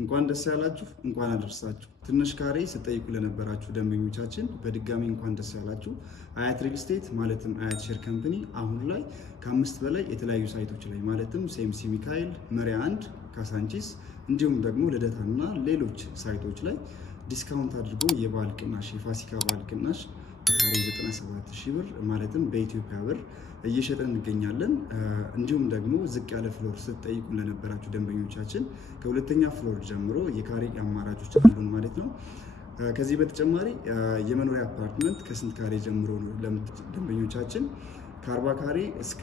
እንኳን ደስ ያላችሁ፣ እንኳን አደረሳችሁ። ትንሽ ካሬ ስጠይቁ ለነበራችሁ ደንበኞቻችን በድጋሚ እንኳን ደስ ያላችሁ። አያት ሪል ስቴት ማለትም አያት ሼር ካምፓኒ አሁን ላይ ከ5 በላይ የተለያዩ ሳይቶች ላይ ማለትም ሴምሲ ሚካኤል፣ መሪያ 1፣ ካሳንቺስ እንዲሁም ደግሞ ልደታና ሌሎች ሳይቶች ላይ ዲስካውንት አድርጎ የበዓል ቅናሽ የፋሲካ በዓል ቅናሽ ካሬ 97,000 ብር ማለትም በኢትዮጵያ ብር እየሸጠን እንገኛለን። እንዲሁም ደግሞ ዝቅ ያለ ፍሎር ስትጠይቁ ለነበራችሁ ደንበኞቻችን ከሁለተኛ ፍሎር ጀምሮ የካሬ አማራጮች አሉን ማለት ነው። ከዚህ በተጨማሪ የመኖሪያ አፓርትመንት ከስንት ካሬ ጀምሮ ነው ደንበኞቻችን ከ40 ካሬ እስከ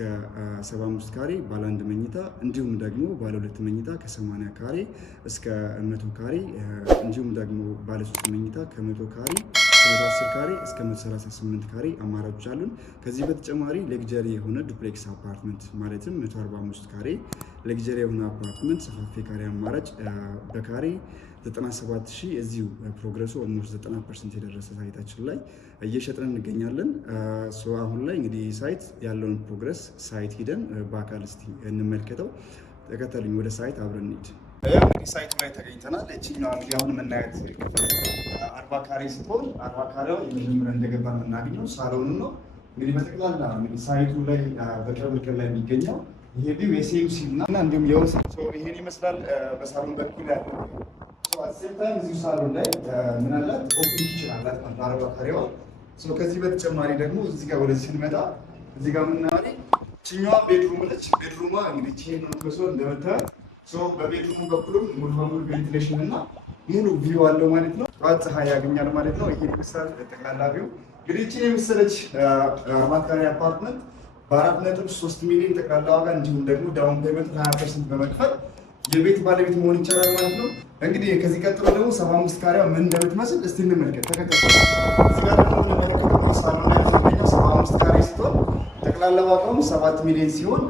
75 ካሬ ባለ 1 መኝታ እንዲሁም ደግሞ ባለ 2 መኝታ ከ80 ካሬ እስከ 100 ካሬ እንዲሁም ደግሞ ባለ 3 መኝታ ከ100 ካሬ ከ110 ካሬ እስከ 138 ካሬ አማራጮች አሉን። ከዚህ በተጨማሪ ሌግጀሪ የሆነ ዱፕሌክስ አፓርትመንት ማለትም 145 ካሬ ሌግጀሪ የሆነ አፓርትመንት ሰፋፊ ካሬ አማራጭ በካሬ 97,000 እዚሁ ፕሮግረሱ ኦልሞስት 90% የደረሰ ሳይታችን ላይ እየሸጥን እንገኛለን። አሁን ላይ እንግዲህ ሳይት ያለውን ፕሮግረስ ሳይት ሂደን በአካል እስቲ እንመልከተው። ተከተሉኝ፣ ወደ ሳይት አብረን እንሂድ። እንግዲህ ሳይቱ ላይ ተገኝተናል። እቺኛው እንግዲህ አሁን የምናያት 40 ካሬ ስትሆን 40 ካሬው የመጀመሪያ እንደገባ የምናገኘው ሳሎኑ ነው። እንግዲህ በጠቅላላ እንግዲህ ሳይቱ ላይ በቅርብ ርቀት ላይ የሚገኘው ይሄ ቪው የሴምሲ እና እንዲሁም የወሰን ይሄን ይመስላል። በሳሎን በኩል ያለው አሴምታይም እዚሁ ሳሎን ላይ ምን አላት ኦፕን ኪችን አላት ማለት 40 ካሬዋ። ከዚህ በተጨማሪ ደግሞ እዚህ ጋር ወደዚህ ስንመጣ እዚህ ጋር የምናየው እቺኛዋ ቤድሩም ነች። ቤድሩሟ እንግዲህ ቼን ነው ተሰው እንደምታዩት በቤድሩም በኩልም ሙሉ በሙሉ ቬንቲሌሽን እና ሙሉ ቪው አለው ማለት ነው። ጠዋት ፀሐይ ያገኛል ማለት ነው። ይሄ ይመስላል ጠቅላላ ቪው። እንግዲህ እቺ የመሰለች 40 ካሬ አፓርትመንት በ4.3 ሚሊዮን ጠቅላላ ዋጋ እንዲሁም ደግሞ ዳውን ፔመንት 20% በመክፈል የቤት ባለቤት መሆን ይቻላል ማለት ነው። እንግዲህ ከዚህ ቀጥሎ ደግሞ 75 ካሬዋ ምን እንደምትመስል እስቲ እንመልከት። ተከታተሉ። እዚህ ጋር ደግሞ የምንመለከተው ሳሎን ላይ የሚገኘው 75 ካሬ ስትሆን ጠቅላላ ዋጋውም 7 ሚሊዮን ሲሆን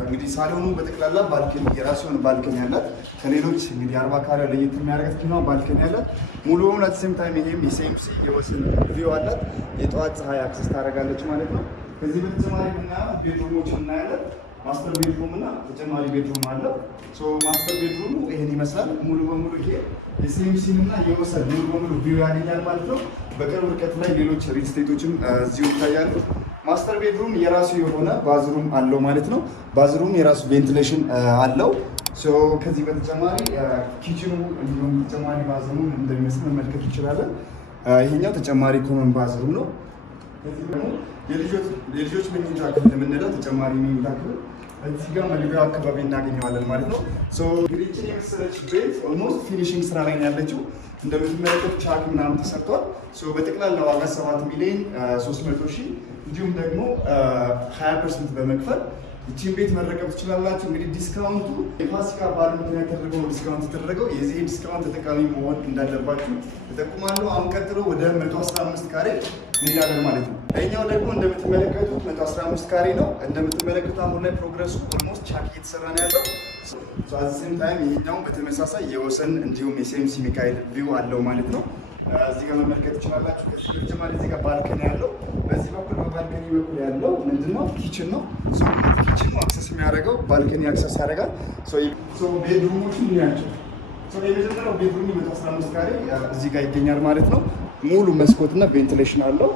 እንግዲህ ሳሎኑ በጠቅላላ ባልከኒ የራሱ የሆነ ባልከኒ ያላት ከሌሎች እንግዲህ 40 ካሬ ለየት የሚያደርጋት ነው ባልከኒ ያላት ሙሉ በሙሉ አት ሴም ታይም ይሄም የሴምሲ የወሰን ቪው አላት። የጠዋት ፀሐይ አክሰስ ታደርጋለች ማለት ነው። ከዚህ በተጨማሪ ምናምን ቤድሩሞች እናያለን። ማስተር ቤድሩም እና ተጨማሪ ቤድሩም አለው። ማስተር ቤድሩሙ ይሄን ይመስላል። ሙሉ በሙሉ ይሄ የሴምሲን እና የወሰን ሙሉ በሙሉ ቪው ያገኛል ማለት ነው። በቅርብ ርቀት ላይ ሌሎች ሪል ስቴቶችም እዚሁ ይታያሉ። ማስተር ቤድሩም የራሱ የሆነ ባዝሩም አለው ማለት ነው። ባዝሩም የራሱ ቬንቲሌሽን አለው። ከዚህ በተጨማሪ ኪችኑ እንዲሁም ተጨማሪ ባዝሩም እንደሚመስል መመልከት እንችላለን። ይሄኛው ተጨማሪ ኮመን ባዝሩም ነው። ከዚህ ደግሞ የልጆች መኝታ ክፍል የምንለው ተጨማሪ መኝታ ክፍል እዚህ ጋር መግቢያው አካባቢ እናገኘዋለን ማለት ነው። እንግዲህ እቺ የመሰለች ቤት ኦልሞስት ፊኒሽንግ ስራ ላይ ያለችው እንደምትመለከቱት ቻክ ምናምን ተሰርቷል። በጠቅላላ ዋጋ 7 ሚሊዮን 300 ሺህ እንዲሁም ደግሞ 20% በመክፈል ይቺን ቤት መረከብ ትችላላችሁ። እንግዲህ ዲስካውንቱ የፋሲካ በዓል ምክንያት ተደርጎ ዲስካውንት የተደረገው የዚህ ዲስካውንት ተጠቃሚ መሆን እንዳለባችሁ ተጠቁማለሁ። አሁን ቀጥሎ ወደ 115 ካሬ እንሄዳለን ማለት ነው። ይሄኛው ደግሞ እንደምትመለከቱት 115 ካሬ ነው። እንደምትመለከቱት አሁን ላይ ፕሮግረሱ ኦልሞስት ቻክ እየተሰራ ነው ያለው። አዘሴም ታይም ይሄኛው በተመሳሳይ የወሰን እንዲሁም የሴምሲ ሚካኤል ቪው አለው ማለት ነው። እዚህ ጋር መመልከት ትችላላችሁ። ከዚህ በተጨማሪ እዚህ ጋር ባልከኒ ያለው በዚህ በኩል በባልከኒ በኩል ያለው ምንድነው ኪችን ነው። ኪችኑ አክሰስ የሚያደርገው ባልከኒ አክሰስ ያደርጋል። ቤድሩሞቹ ናቸው። የመጀመሪያው ቤድሩም 115 ካሬ እዚህ ጋር ይገኛል ማለት ነው። ሙሉ መስኮትና ቬንቲሌሽን አለው።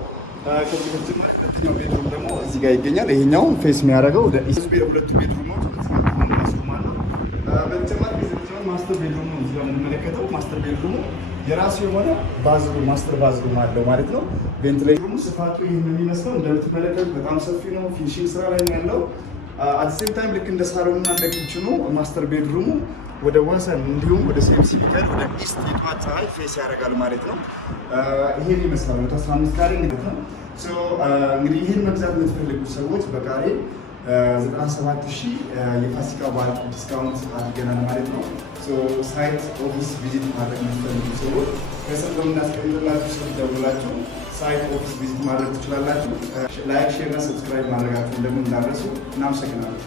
ከዚህ በተጨማሪ ሁለተኛው ቤድሩም ደግሞ እዚህ ጋር ይገኛል። ይሄኛው ፌስ የሚያደርገው ወደ ሁለቱ ቤድሩሞች ባዝሩም አለው። በተጨማሪ ማስተር ቤድሩም ነው እዚህ ጋር የምንመለከተው። ማስተር ቤድሩሙ የራሱ የሆነ ባዝሩም ማስተር ባዝሩም አለው ማለት ነው። ቬንቲሌሽኑ ስፋቱ ይህን የሚመስለው እንደምትመለከቱት በጣም ሰፊ ነው። ፊኒሽንግ ስራ ላይ ያለው አት ሴም ታይም ልክ እንደ ሳሎንና እንደ ኪችኑ ማስተር ቤድሩሙ ወደ ወሰን እንዲሁም ወደ ሴምሲ ሚካኤል ወደ ኢስት የጠዋት ፀሐይ ፌስ ያደርጋል ማለት ነው። ይሄን ይመስላል 15 ካሬ እንግዲህ ነው። እንግዲህ ይህን መግዛት የምትፈልጉ ሰዎች በካሬ 97,000 የፋሲካ በዓል ዲስካውንት አድርገናል ማለት ነው። ሳይት ኦፊስ ቪዚት ማድረግ የምትፈልጉ ሰዎች ከስር በምናስቀምጥላችሁ ስልክ ደውላችሁ ሳይት ኦፊስ ቪዚት ማድረግ ትችላላችሁ። ላይክ፣ ሼር እና ሰብስክራይብ ማድረጋችሁን ደግሞ እንዳትረሱ። እናመሰግናለን።